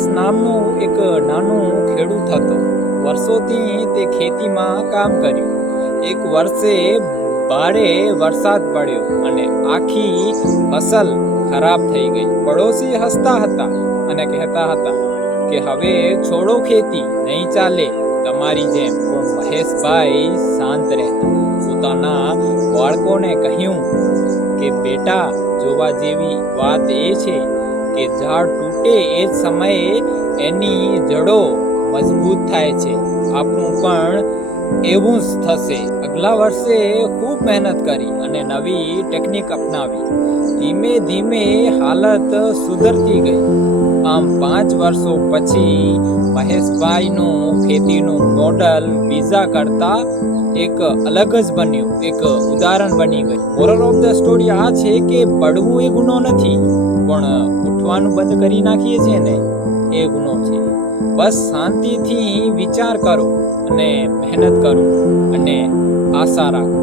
મહેશ નામનો એક નાનો ખેડૂત હતો. વર્ષોથી તે ખેતીમાં કામ કર્યું. એક વર્ષે ભારે વરસાદ પડ્યો અને આખી ફસલ ખરાબ થઈ ગઈ. પડોશી હસતા હતા અને કહેતા હતા કે, હવે છોડો ખેતી, નહીં ચાલે. તમારી જેમ પણ મહેશભાઈ શાંત રહેતા. પોતાના બાળકોને કહ્યું કે, બેટા, જોવા જેવી વાત એ છે કે ઝાડ તૂટે એ જ સમયે એની જડો મજબૂત થાય છે. આપણું પણ એવું જ થશે. આગલા વર્ષે ખૂબ મહેનત કરી અને નવી ટેકનિક અપનાવી. ધીમે ધીમે હાલત સુધરતી ગઈ. આમ પાંચ વર્ષો પછી મહેશભાઈનું ખેતીનું મોડલ બીજા કરતા એક અલગ જ બન્યું. એક ઉદાહરણ બની ગયું. મોરલ ઓફ ધ સ્ટોરી આ છે કે પડવું એ ગુનો નથી, પણ ઉઠવાનું બંધ કરી નાખીએ છીએ ને, એ ગુનો છે. બસ શાંતિથી વિચાર કરો અને મહેનત કરો અને આશા રાખો.